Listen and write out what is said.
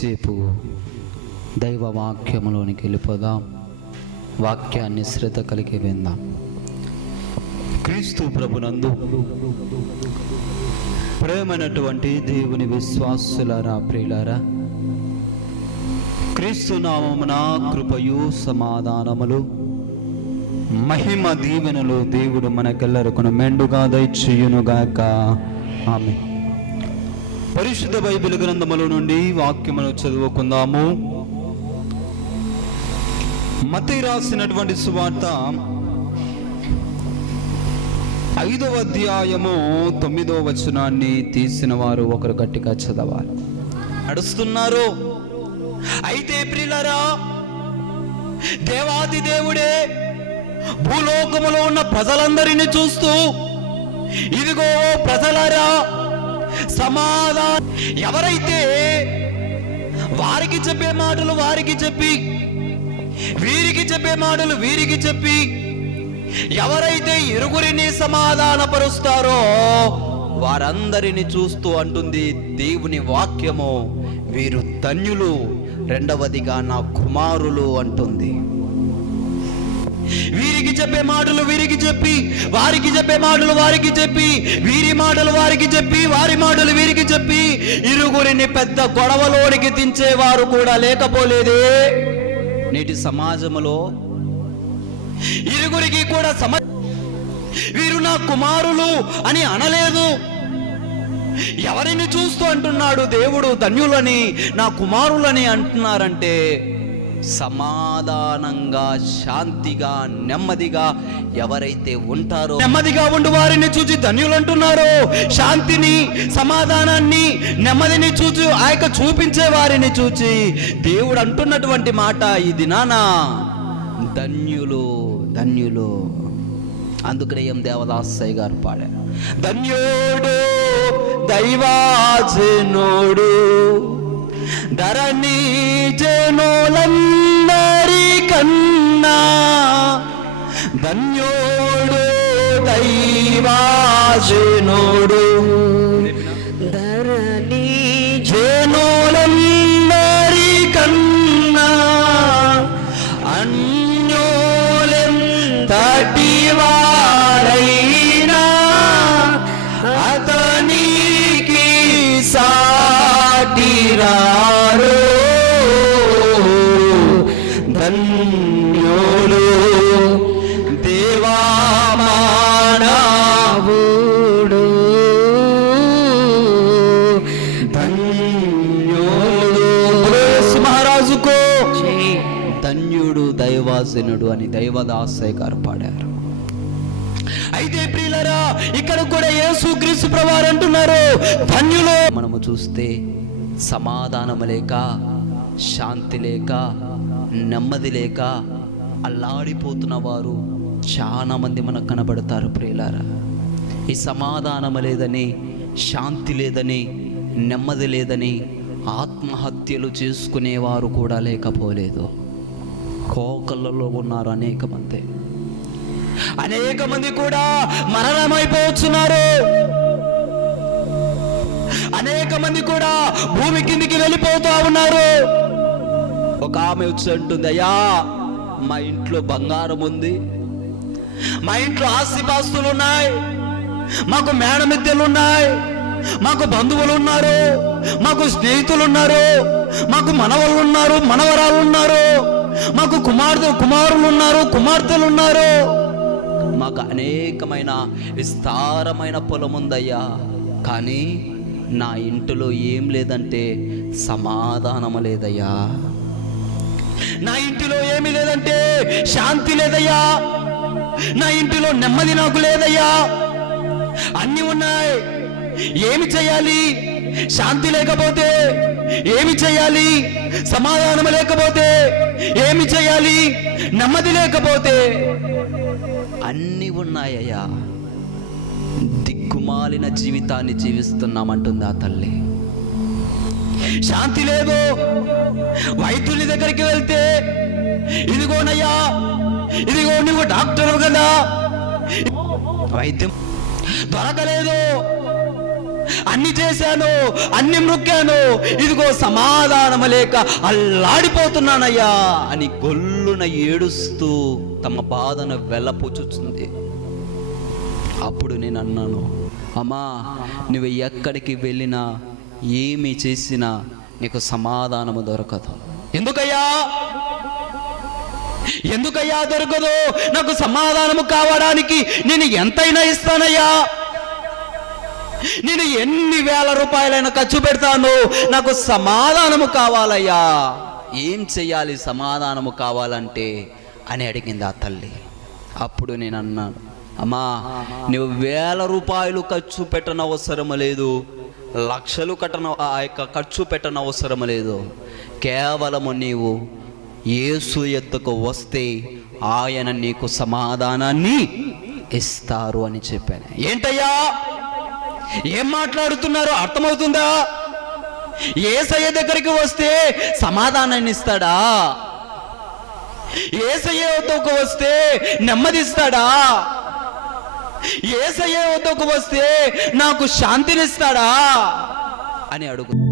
కొద్దిసేపు దైవ వాక్యంలోనికి వెళ్ళిపోదాం. వాక్యాన్ని శ్రద్ధ కలిగి విందాం. క్రీస్తు ప్రభునందు ప్రేమైనటువంటి దేవుని విశ్వాసులారా ప్రియులారా క్రీస్తు నామమున కృపయు సమాధానములు మహిమ దీవెనలు దేవుడు మనకెల్లరకును మెండుగా దయచేయునుగాక. ఆమె పరిశుద్ధ బైబిల్ గ్రంథముల నుండి వాక్యమును చదువుకుందాము. మతి రాసినటువంటి సువార్త ఐదవ అధ్యాయము తొమ్మిదవ వచనాన్ని తీసిన వారు ఒకరు గట్టిగా చదవాలి. నడుస్తున్నారు. అయితే ప్రిలరా దేవాది దేవుడే భూలోకములో ఉన్న ప్రజలందరినీ చూస్తూ ఇదిగో ప్రజలరా సమాధానం. ఎవరైతే వారికి చెప్పే మాటలు వారికి చెప్పి వీరికి చెప్పే మాటలు వీరికి చెప్పి ఎవరైతే ఇరుగురిని సమాధానపరుస్తారో వారందరిని చూస్తూ అంటుంది దేవుని వాక్యము వీరు ధన్యులు రెండవదిగా నా కుమారులు అంటుంది. చెప్పే మాటలు వీరికి చెప్పి వారికి చెప్పే మాటలు వారికి చెప్పి వీరి మాటలు వారికి చెప్పి వారి మాటలు వీరికి చెప్పి ఇరుగురిని పెద్ద గొడవలోనికి దించేవారు కూడా లేకపోలేదే. నేటి సమాజంలో ఇరుగురికి కూడా సమ వీరు నా కుమారులు అని అనలేదు. ఎవరిని చూస్తూ అంటున్నాడు దేవుడు ధన్యులని నా కుమారులని అంటున్నారంటే సమాధానంగా శాంతిగా నెమ్మదిగా ఎవరైతే ఉంటారో నెమ్మదిగా ఉండి వారిని చూచి ధన్యులు అంటున్నారో శాంతిని సమాధానాన్ని నెమ్మదిని చూచి ఆ యొక్క చూపించే వారిని చూచి దేవుడు అంటున్నటువంటి మాట ఇది నానా ధన్యులు ధన్యులు. అందుకనే ఎం దేవదాసయ్య గారు పాడారు. ధన్యుడు దైవాజనుడు. ధరణి జనులందరి కన్నా ధన్యోడు దైవాజనుడు. ధరణి జనులందరి కన్నా అన్యోలం తటివారైనా అతనికి సాటిరారు ధన్యోలు. దేవామానవుడు. ధన్యోడు. మహారాజుకో. ధన్యుడు దైవాసనుడు అని దైవదాసయ్య గారు పాడారు. అయితే ప్రియులరా ఇక్కడ కూడా యేసు క్రీస్తు ప్రవారు అంటున్నారు ధన్యులు. మనము చూస్తే సమాధానం లేక శాంతి లేక నెమ్మది లేక అల్లాడిపోతున్న వారు చాలామంది మనకు కనబడతారు ప్రియులారా. ఈ సమాధానం లేదని శాంతి లేదని నెమ్మది లేదని ఆత్మహత్యలు చేసుకునేవారు కూడా లేకపోలేదు. కోకలలో ఉన్నారు అనేక మంది. అనేక మంది కూడా మరణమైపోతున్నారు. అనేక మంది కూడా భూమి కిందికి వెళ్ళిపోతూ ఉన్నారు. ఒక ఆమె వచ్చి అంటుంది అయ్యా మా ఇంట్లో బంగారం ఉంది. మా ఇంట్లో ఆస్తిపాస్తులు ఉన్నాయి. మాకు మేడమిద్దెలు ఉన్నాయి మాకు బంధువులు ఉన్నారు మాకు స్నేహితులు ఉన్నారు మాకు మనవళ్ళు ఉన్నారు మనవరాలు ఉన్నారు మాకు కుమార్తె కుమారులు ఉన్నారు కుమార్తెలు ఉన్నారు మాకు అనేకమైన విస్తారమైన పొలం ఉందయ్యా. కానీ నా ఇంటిలో ఏం లేదంటే సమాధానం లేదయ్యా. నా ఇంటిలో ఏమీ లేదంటే శాంతి లేదయ్యా. నా ఇంటిలో నెమ్మది నాకు లేదయ్యా. అన్ని ఉన్నాయి. ఏమి చేయాలి? శాంతి లేకపోతే ఏమి చేయాలి? సమాధానం లేకపోతే ఏమి చేయాలి? నెమ్మది లేకపోతే అన్ని ఉన్నాయ్యా. దిక్కుమాలిన జీవితాన్ని జీవిస్తున్నామంటుంది ఆ తల్లి? శాంతి లేదు. వైద్యుని దగ్గరికి వెళ్తే ఇదిగోనయ్యా ఇదిగో నువ్వు డాక్టర్ కదా. వైద్యం దొరకలేదు. అన్ని చేశాను అన్ని మృక్కాను. ఇదిగో సమాధానం లేక అల్లాడిపోతున్నానయ్యా అని గొల్లున ఏడుస్తూ తమ బాధను వెళ్ళపుచ్చుతుంది అప్పుడు నేను అన్నాను అమ్మా నువ్వు ఎక్కడికి వెళ్ళినా ఏమి చేసినా నీకు సమాధానము దొరకదు. ఎందుకయ్యా? ఎందుకయ్యా దొరకదు? నాకు సమాధానము కావడానికి నేను ఎంతైనా ఇస్తానయ్యా. నేను ఎన్ని వేల రూపాయలైనా ఖర్చు పెడతాను నాకు సమాధానము కావాలయ్యా. ఏం చెయ్యాలి సమాధానము కావాలంటే? అని అడిగింది ఆ తల్లి. అప్పుడు నేను అన్నాను అమ్మా నువ్వు వేల రూపాయలు ఖర్చు పెట్టనవసరం లేదు. లక్షలు కట్టన ఆ యొక్క ఖర్చు పెట్టన అవసరం లేదు. కేవలము నీవు యేసు ఎద్దుకు వస్తే ఆయన నీకు సమాధానాన్ని ఇస్తారు అని చెప్పాను. ఏంటయ్యా? ఏం మాట్లాడుతున్నారో? అర్థమవుతుందా? ఏసయ్య దగ్గరికి వస్తే సమాధానాన్ని ఇస్తాడా? ఏసయ్య వద్దకు వస్తే నెమ్మదిస్తాడా? ఏసయ్య వద్దకు వస్తే నాకు శాంతినిస్తాడా? అని అడుగు.